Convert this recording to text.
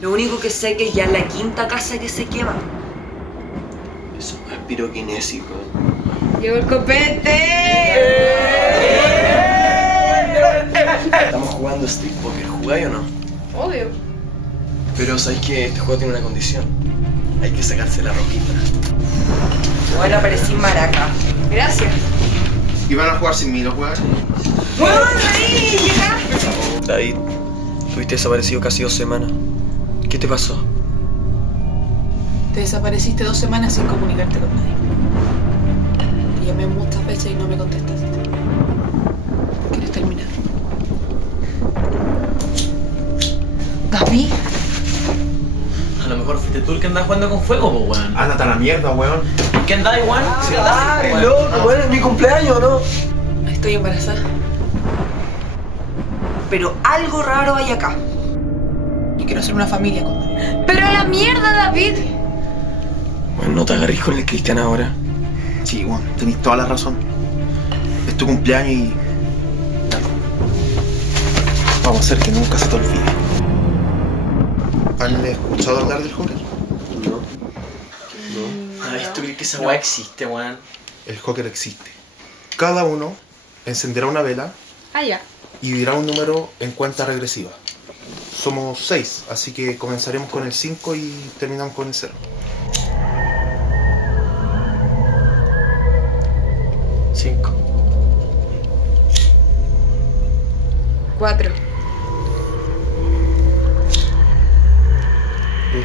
Lo único que sé es que ya es la quinta casa que se quema. Eso es piroquinésico. ¡Llegó el copete! Estamos jugando Street Poker. ¿Jugáis o no? Obvio. Pero sabéis que este juego tiene una condición. Hay que sacarse la ropita. Bueno, parecí maraca. Gracias. ¿Y van a jugar sin mí los jugadores? ¡Bueno, ahí! ¡Llega! David, estuviste desaparecido casi 2 semanas. ¿Qué te pasó? Te desapareciste 2 semanas sin comunicarte con nadie. Te llamé muchas veces y no me contestaste. ¿Quieres terminar? ¿David? A lo mejor fuiste tú el que andaba jugando con fuego, po, weón. Ándate a la mierda, weón. ¿Qué andaba igual? ¡Ay, loco! Bueno, es mi cumpleaños, ¿no? Estoy embarazada. Pero algo raro hay acá. Y quiero hacer una familia con David. ¡Pero a la mierda, David! Bueno, no te agarrís con el Cristian ahora. Sí, weón, tenés toda la razón. Es tu cumpleaños y... vamos a hacer que nunca se te olvide. ¿Han escuchado hablar del Joker? No. Ay, ¿tú crees que esa weá existe, weón? El Joker existe. Cada uno encenderá una vela y dirá un número en cuenta regresiva. Somos 6, así que comenzaremos con el 5 y terminamos con el 0. 5. 4. 2.